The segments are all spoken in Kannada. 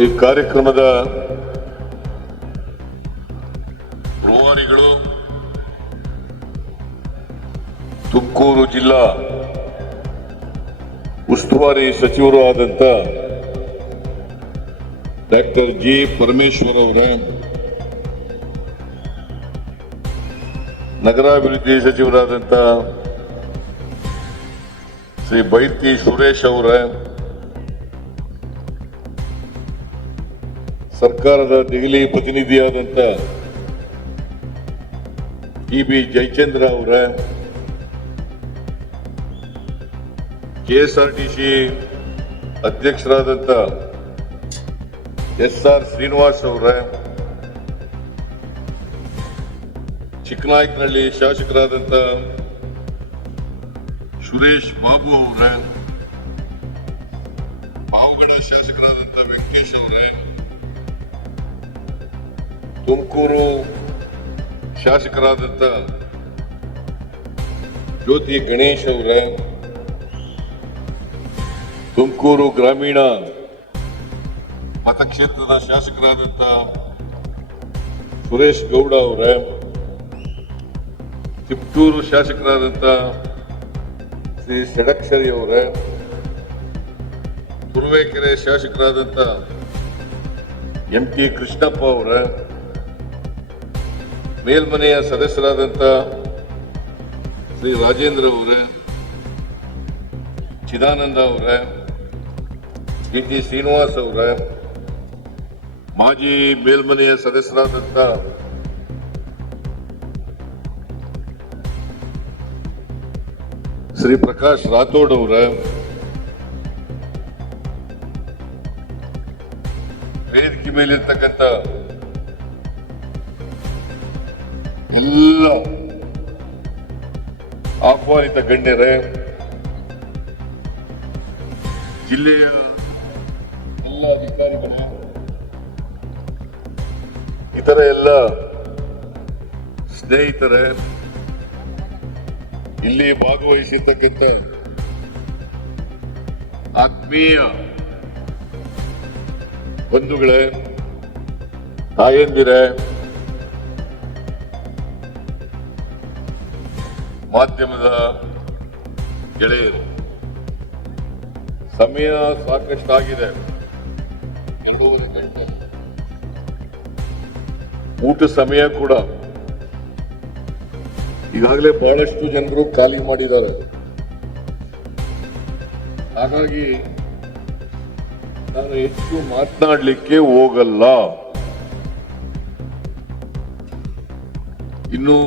ಈ ಕಾರ್ಯಕ್ರಮದ ರೂವಾರಿಗಳು ತುಮಕೂರು ಜಿಲ್ಲಾ ಉಸ್ತುವಾರಿ ಸಚಿವರು ಆದಂತ ಡಾಕ್ಟರ್ ಜಿ ಪರಮೇಶ್ವರ್ ಅವರೇ, ನಗರಾಭಿವೃದ್ಧಿ ಸಚಿವರಾದಂತ ಶ್ರೀ ಬೈರ್ತಿ ಸುರೇಶ್ ಅವರೇ, ಸರ್ಕಾರದ ದೆಹಲಿ ಪ್ರತಿನಿಧಿಯಾದಂತ ಇ.ಬಿ. ಜಯಚಂದ್ರ ಅವರೇ, ಕೆಎಸ್ಆರ್ಟಿಸಿ ಅಧ್ಯಕ್ಷರಾದಂತ ಎಸ್.ಆರ್. ಶ್ರೀನಿವಾಸ್ ಅವರೇ, ಚಿಕ್ಕನಾಯಕನಹಳ್ಳಿ ಶಾಸಕರಾದಂತ ಸುರೇಶ್ ಬಾಬು ಅವರೇ, ಪಾವಗಡ ಶಾಸಕರಾದಂತ ವೆಂಕಟೇಶ್ ಅವರೇ, ತುಮಕೂರು ಶಾಸಕರಾದಂತ ಜ್ಯೋತಿ ಗಣೇಶ್ ಅವರೇ, ತುಮಕೂರು ಗ್ರಾಮೀಣ ಮತಕ್ಷೇತ್ರದ ಶಾಸಕರಾದಂತ ಸುರೇಶ್ ಗೌಡ ಅವರೇ, ತಿಪ್ಟೂರು ಶಾಸಕರಾದಂತ ಶ್ರೀ ಷಡಕ್ಷರಿ ಅವರೇ, ತುರುವೇಕೆರೆ ಶಾಸಕರಾದಂತ ಎಂ.ಟಿ. ಕೃಷ್ಣಪ್ಪ ಅವರೇ, ಮೇಲ್ಮನೆಯ ಸದಸ್ಯರಾದಂತ ಶ್ರೀ ರಾಜೇಂದ್ರ ಅವರೇ, ಚಿದಾನಂದ ಅವರೇ, ಟಿ. ಶ್ರೀನಿವಾಸ್ ಅವರೇ, ಮಾಜಿ ಮೇಲ್ಮನೆಯ ಸದಸ್ಯರಾದಂತ ಶ್ರೀ ಪ್ರಕಾಶ್ ರಾಥೋಡ್ ಅವರೇ, ವೇದಿಕೆ ಮೇಲಿರ್ತಕ್ಕಂಥ ಎಲ್ಲ ಆಹ್ವಾನಿತ ಗಣ್ಯರೇ, ಜಿಲ್ಲೆಯ ಎಲ್ಲ ಅಧಿಕಾರಿಗಳೇ, ಇತರ ಎಲ್ಲ ಸ್ನೇಹಿತರೇ, ಇಲ್ಲಿ ಭಾಗವಹಿಸಿರ್ತಕ್ಕಂಥ ಆತ್ಮೀಯ ಬಂಧುಗಳೇ, ತಾಯಂದಿರೇ, ಮಾಧ್ಯಮದ ಗೆಳೆಯರು, ಸಮಯ ಸಾಕಷ್ಟು ಆಗಿದೆ, 2:30 ಗಂಟೆ ಊಟ ಸಮಯ ಕೂಡ. ಈಗಾಗಲೇ ಬಹಳಷ್ಟು ಜನರು ಖಾಲಿ ಮಾಡಿದ್ದಾರೆ. ಹಾಗಾಗಿ ನಾನು ಹೆಚ್ಚು ಮಾತನಾಡಲಿಕ್ಕೆ ಹೋಗಲ್ಲ. ಇನ್ನು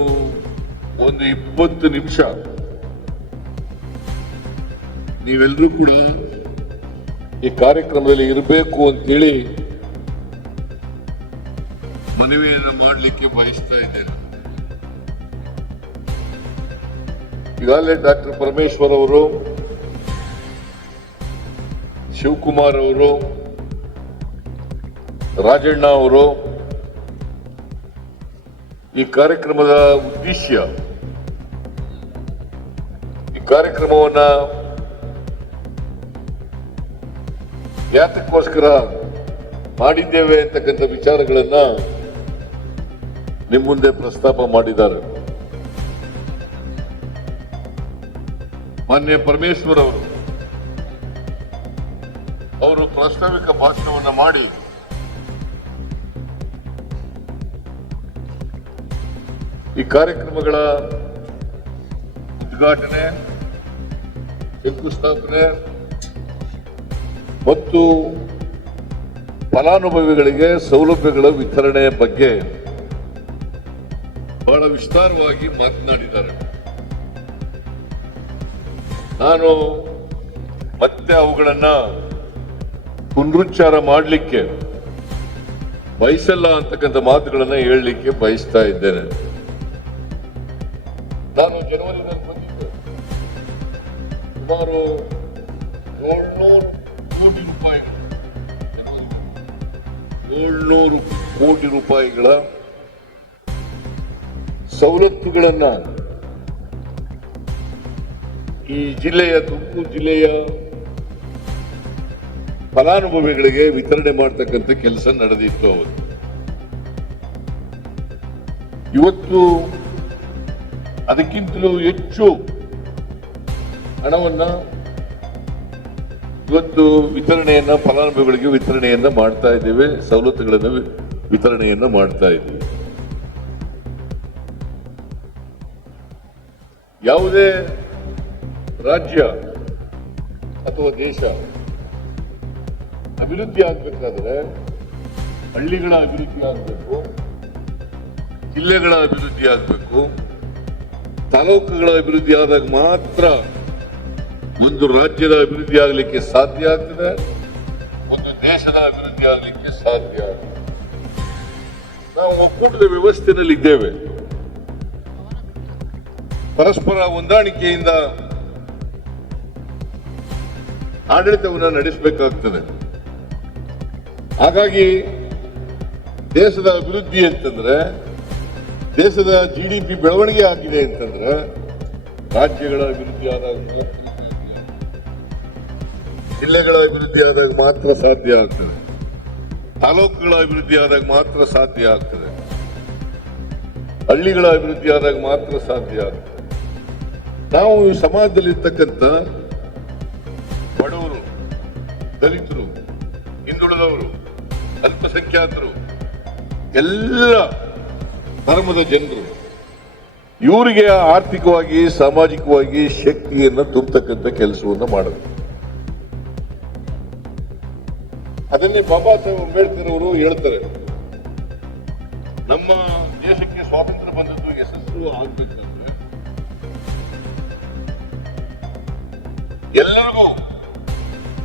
ಒಂದು 20 ನಿಮಿಷ ನೀವೆಲ್ಲರೂ ಕೂಡ ಈ ಕಾರ್ಯಕ್ರಮದಲ್ಲಿ ಇರಬೇಕು ಅಂತೇಳಿ ಮನವಿಯನ್ನು ಮಾಡಲಿಕ್ಕೆ ಬಯಸ್ತಾ ಇದ್ದೇನೆ. ಈಗಾಗಲೇ ಡಾಕ್ಟರ್ ಪರಮೇಶ್ವರ್ ಅವರು, ಶಿವಕುಮಾರ್ ಅವರು, ರಾಜಣ್ಣ ಅವರು ಈ ಕಾರ್ಯಕ್ರಮದ ಉದ್ದೇಶ, ಈ ಕಾರ್ಯಕ್ರಮವನ್ನ ಯಾತಕ್ಕೋಸ್ಕರ ಮಾಡಿದ್ದೇವೆ ಅಂತಕ್ಕಂಥ ವಿಚಾರಗಳನ್ನ ನಿಮ್ಮ ಮುಂದೆ ಪ್ರಸ್ತಾಪ ಮಾಡಿದ್ದಾರೆ. ಮಾನ್ಯ ಪರಮೇಶ್ವರ್ ಅವರು ಪ್ರಾಸ್ತಾವಿಕ ಭಾಷಣವನ್ನ ಮಾಡಿ ಈ ಕಾರ್ಯಕ್ರಮಗಳ ಉದ್ಘಾಟನೆ, ಶಂಕುಸ್ಥಾಪನೆ ಮತ್ತು ಫಲಾನುಭವಿಗಳಿಗೆ ಸೌಲಭ್ಯಗಳ ವಿತರಣೆಯ ಬಗ್ಗೆ ಬಹಳ ವಿಸ್ತಾರವಾಗಿ ಮಾತನಾಡಿದ್ದಾರೆ. ನಾನು ಮತ್ತೆ ಅವುಗಳನ್ನ ಪುನರುಚ್ಚಾರ ಮಾಡಲಿಕ್ಕೆ ಬಯಸಲ್ಲ ಅಂತಕ್ಕಂಥ ಮಾತುಗಳನ್ನ ಹೇಳಲಿಕ್ಕೆ ಬಯಸ್ತಾ ಇದ್ದೇನೆ. ನಾನು ಜನವರಿದಲ್ಲಿ ಬಂದಿದ್ದೆ, ಸುಮಾರು 700 ಕೋಟಿ ರೂಪಾಯಿಗಳ ಸವಲತ್ತುಗಳನ್ನ ಈ ಜಿಲ್ಲೆಯ ತುಮಕೂರು ಜಿಲ್ಲೆಯ ಫಲಾನುಭವಿಗಳಿಗೆ ವಿತರಣೆ ಮಾಡತಕ್ಕಂಥ ಕೆಲಸ ನಡೆದಿತ್ತು ಅವರು. ಇವತ್ತು ಅದಕ್ಕಿಂತಲೂ ಹೆಚ್ಚು ಹಣವನ್ನ ಇವತ್ತು ವಿತರಣೆಯನ್ನ ಫಲಾನುಭವಿಗಳಿಗೆ ವಿತರಣೆಯನ್ನ ಮಾಡ್ತಾ ಇದ್ದೇವೆ, ಸವಲತ್ತುಗಳನ್ನು ವಿತರಣೆಯನ್ನ ಮಾಡ್ತಾ ಇದ್ದೀವಿ. ಯಾವುದೇ ರಾಜ್ಯ ಅಥವಾ ದೇಶ ಅಭಿವೃದ್ಧಿ ಆಗಬೇಕಾದ್ರೆ ಹಳ್ಳಿಗಳ ಅಭಿವೃದ್ಧಿ ಆಗಬೇಕು, ಜಿಲ್ಲೆಗಳ ಅಭಿವೃದ್ಧಿ ಆಗಬೇಕು, ತಾಲೂಕುಗಳ ಅಭಿವೃದ್ಧಿ ಆದಾಗ ಮಾತ್ರ ಒಂದು ರಾಜ್ಯದ ಅಭಿವೃದ್ಧಿ ಆಗಲಿಕ್ಕೆ ಸಾಧ್ಯ ಆಗ್ತದೆ, ಒಂದು ದೇಶದ ಅಭಿವೃದ್ಧಿ ಆಗಲಿಕ್ಕೆ ಸಾಧ್ಯ ಆಗ್ತದೆ. ನಾವು ಒಕ್ಕೂಟದ ವ್ಯವಸ್ಥೆಯಲ್ಲಿ ಇದ್ದೇವೆ. ಪರಸ್ಪರ ಹೊಂದಾಣಿಕೆಯಿಂದ ಆಡಳಿತವನ್ನು ನಡೆಸಬೇಕಾಗ್ತದೆ. ಹಾಗಾಗಿ ದೇಶದ ಅಭಿವೃದ್ಧಿ ಅಂತಂದ್ರೆ, ದೇಶದ GDP ಬೆಳವಣಿಗೆ ಆಗಿದೆ ಅಂತಂದ್ರೆ ರಾಜ್ಯಗಳ ಅಭಿವೃದ್ಧಿ ಆದಾಗ, ಜಿಲ್ಲೆಗಳ ಅಭಿವೃದ್ಧಿ ಆದಾಗ ಮಾತ್ರ ಸಾಧ್ಯ ಆಗ್ತದೆ, ತಾಲೂಕುಗಳ ಅಭಿವೃದ್ಧಿ ಆದಾಗ ಮಾತ್ರ ಸಾಧ್ಯ ಆಗ್ತದೆ, ಹಳ್ಳಿಗಳ ಅಭಿವೃದ್ಧಿ ಆದಾಗ ಮಾತ್ರ ಸಾಧ್ಯ ಆಗ್ತದೆ. ನಾವು ಈ ಸಮಾಜದಲ್ಲಿರ್ತಕ್ಕಂಥ ಬಡವರು, ದಲಿತರು, ಹಿಂದುಳಿದವರು, ಅಲ್ಪಸಂಖ್ಯಾತರು, ಎಲ್ಲ ಧರ್ಮದ ಜನರು, ಇವರಿಗೆ ಆರ್ಥಿಕವಾಗಿ ಸಾಮಾಜಿಕವಾಗಿ ಶಕ್ತಿಯನ್ನು ತುಂಬತಕ್ಕಂಥ ಕೆಲಸವನ್ನು ಮಾಡಬೇಕು. ಅದನ್ನೇ ಬಾಬಾ ಸಾಹೇಬ್ ಅಂಬೇಡ್ಕರ್ ಅವರು ಹೇಳ್ತಾರೆ, ನಮ್ಮ ದೇಶಕ್ಕೆ ಸ್ವಾತಂತ್ರ್ಯ ಬಂದದ್ದು ಯಶಸ್ಸು ಆಗ್ಬೇಕಂದ್ರೆ ಎಲ್ಲರಿಗೂ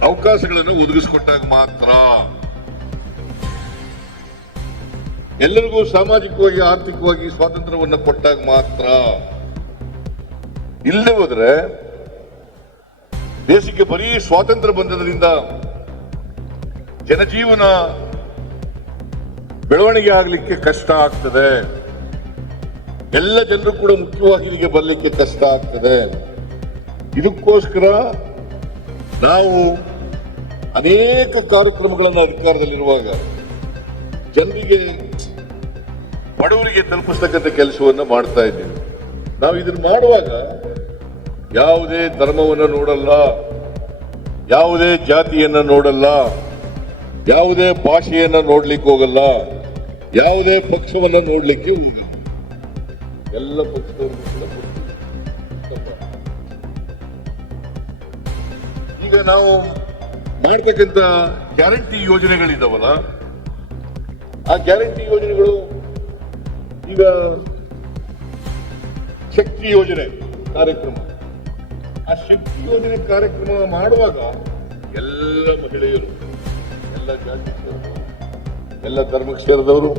ಅವಕಾಶಗಳನ್ನು ಒದಗಿಸಿಕೊಟ್ಟಾಗ ಮಾತ್ರ, ಎಲ್ಲರಿಗೂ ಸಾಮಾಜಿಕವಾಗಿ ಆರ್ಥಿಕವಾಗಿ ಸ್ವಾತಂತ್ರ್ಯವನ್ನು ಕೊಟ್ಟಾಗ ಮಾತ್ರ. ಇಲ್ಲದೆ ಹೋದ್ರೆ ದೇಶಕ್ಕೆ ಬರೀ ಸ್ವಾತಂತ್ರ್ಯ ಬಂದದ್ರಿಂದ ಜನಜೀವನ ಬೆಳವಣಿಗೆ ಆಗಲಿಕ್ಕೆ ಕಷ್ಟ ಆಗ್ತದೆ, ಎಲ್ಲ ಜನರು ಕೂಡ ಮುಖ್ಯವಾಹಿನಿಗೆ ಬರಲಿಕ್ಕೆ ಕಷ್ಟ ಆಗ್ತದೆ. ಇದಕ್ಕೋಸ್ಕರ ನಾವು ಅನೇಕ ಕಾರ್ಯಕ್ರಮಗಳನ್ನು ಅಧಿಕಾರದಲ್ಲಿರುವಾಗ ಜನರಿಗೆ, ಬಡವರಿಗೆ ತಲುಪಿಸ್ತಕ್ಕಂಥ ಕೆಲಸವನ್ನು ಮಾಡ್ತಾ ಇದ್ದೇವೆ. ನಾವು ಇದನ್ನು ಮಾಡುವಾಗ ಯಾವುದೇ ಧರ್ಮವನ್ನು ನೋಡಲ್ಲ, ಯಾವುದೇ ಜಾತಿಯನ್ನ ನೋಡಲ್ಲ, ಯಾವುದೇ ಭಾಷೆಯನ್ನ ನೋಡ್ಲಿಕ್ಕೆ ಹೋಗಲ್ಲ, ಯಾವುದೇ ಪಕ್ಷವನ್ನ ನೋಡ್ಲಿಕ್ಕೆ ಹೋಗಿಲ್ಲ. ಎಲ್ಲ ಪಕ್ಷದವರು ಈಗ ನಾವು ಮಾಡ್ತಕ್ಕಂಥ ಗ್ಯಾರಂಟಿ ಯೋಜನೆಗಳಿದಾವಲ್ಲ, ಆ ಗ್ಯಾರಂಟಿ ಯೋಜನೆಗಳು, ಈಗ ಶಕ್ತಿ ಯೋಜನೆ ಕಾರ್ಯಕ್ರಮ, ಆ ಶಕ್ತಿ ಯೋಜನೆ ಕಾರ್ಯಕ್ರಮ ಮಾಡುವಾಗ ಎಲ್ಲ ಮಹಿಳೆಯರು, ಎಲ್ಲ ಜಾತಿ ಸೇರಿದವರು, ಎಲ್ಲ ಧರ್ಮಕ್ಕೆ ಸೇರಿದವರು,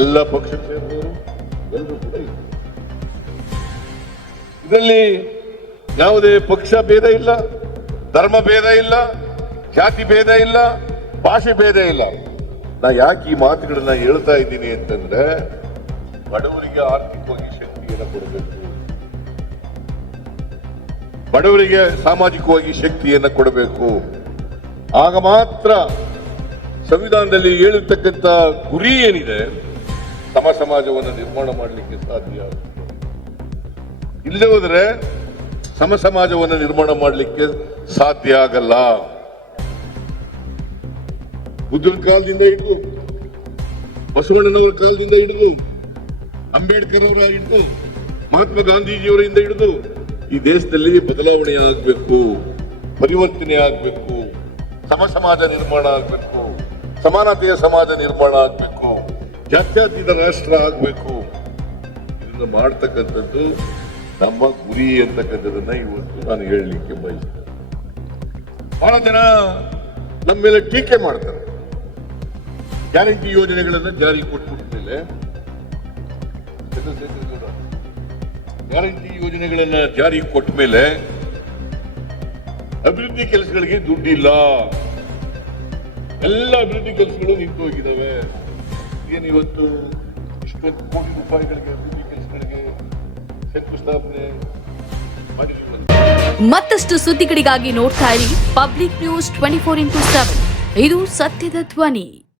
ಎಲ್ಲ ಪಕ್ಷಕ್ಕೆ ಸೇರಿದವರು ಎಲ್ಲರೂ ಕೂಡ ಇದ್ದಾರೆ. ಇದರಲ್ಲಿ ಯಾವುದೇ ಪಕ್ಷ ಭೇದ ಇಲ್ಲ, ಧರ್ಮ ಭೇದ ಇಲ್ಲ, ಜಾತಿ ಭೇದ ಇಲ್ಲ, ಭಾಷೆ ಭೇದ ಇಲ್ಲ. ನಾ ಯಾಕೆ ಈ ಮಾತುಗಳನ್ನ ಹೇಳ್ತಾ ಇದ್ದೀನಿ ಅಂತಂದ್ರೆ, ಬಡವರಿಗೆ ಆರ್ಥಿಕವಾಗಿ ಶಕ್ತಿಯನ್ನು ಕೊಡಬೇಕು, ಬಡವರಿಗೆ ಸಾಮಾಜಿಕವಾಗಿ ಶಕ್ತಿಯನ್ನು ಕೊಡಬೇಕು. ಆಗ ಮಾತ್ರ ಸಂವಿಧಾನದಲ್ಲಿ ಹೇಳಿರ್ತಕ್ಕಂಥ ಗುರಿ ಏನಿದೆ, ಸಮ ಸಮಾಜವನ್ನು ನಿರ್ಮಾಣ ಮಾಡಲಿಕ್ಕೆ ಸಾಧ್ಯ. ಇಲ್ಲದೆ ಹೋದ್ರೆ ಸಮ ಸಮಾಜವನ್ನು ನಿರ್ಮಾಣ ಮಾಡಲಿಕ್ಕೆ ಸಾಧ್ಯ ಆಗಲ್ಲ. ಬುದ್ಧನ ಕಾಲದಿಂದ ಹಿಡಿದು, ಬಸವಣ್ಣನವರ ಕಾಲದಿಂದ ಹಿಡಿದು, ಅಂಬೇಡ್ಕರ್ ಅವರ ಹಿಡಿದು, ಮಹಾತ್ಮ ಗಾಂಧೀಜಿಯವರಿಂದ ಹಿಡಿದು ಈ ದೇಶದಲ್ಲಿ ಬದಲಾವಣೆ ಆಗಬೇಕು, ಪರಿವರ್ತನೆ ಆಗಬೇಕು, ಸಮ ಸಮಾಜ ನಿರ್ಮಾಣ ಆಗಬೇಕು, ಸಮಾನತೆಯ ಸಮಾಜ ನಿರ್ಮಾಣ ಆಗಬೇಕು, ಜಾತ್ಯತೀತ ರಾಷ್ಟ್ರ ಆಗಬೇಕು. ಇದನ್ನು ಮಾಡ್ತಕ್ಕಂಥದ್ದು ನಮ್ಮ ಗುರಿ ಅಂತಕ್ಕಂಥದನ್ನ ಇವತ್ತು ನಾನು ಹೇಳಲಿಕ್ಕೆ ಬಯಸ್ತೇನೆ. ಬಹಳ ಜನ ನಮ್ಮ ಮೇಲೆ ಟೀಕೆ ಮಾಡ್ತಾರೆ. ಗ್ಯಾರಂಟಿ ಯೋಜನೆಗಳನ್ನು ಜಾರಿ ಕೊಟ್ಟ ಮೇಲೆ, ಗ್ಯಾರಂಟಿ ಯೋಜನೆಗಳನ್ನ ಜಾರಿ ಕೊಟ್ಟ ಮೇಲೆ ಅಭಿವೃದ್ಧಿ ಕೆಲಸಗಳಿಗೆ ದುಡ್ಡಿಲ್ಲ, ಎಲ್ಲ ಅಭಿವೃದ್ಧಿ ಕೆಲಸಗಳು ನಿಂತು ಹೋಗಿದ್ದಾವೆ. ಏನಿವತ್ತು ಇಷ್ಟೊಂದು ಕೋಟಿ ರೂಪಾಯಿಗಳಿಗೆ ಅಭಿವೃದ್ಧಿ ಕೆಲಸಗಳಿಗೆ ಶಂಕುಸ್ಥಾಪನೆ ಮಾಡಿದ್ದೀವಿ. ಮತ್ತಷ್ಟು ಸುದ್ದಿಗಳಿಗಾಗಿ ನೋಡ್ತಾ ಇರಿ ಪಬ್ಲಿಕ್ ನ್ಯೂಸ್ 24x7. ಇದು ಸತ್ಯದ ಧ್ವನಿ.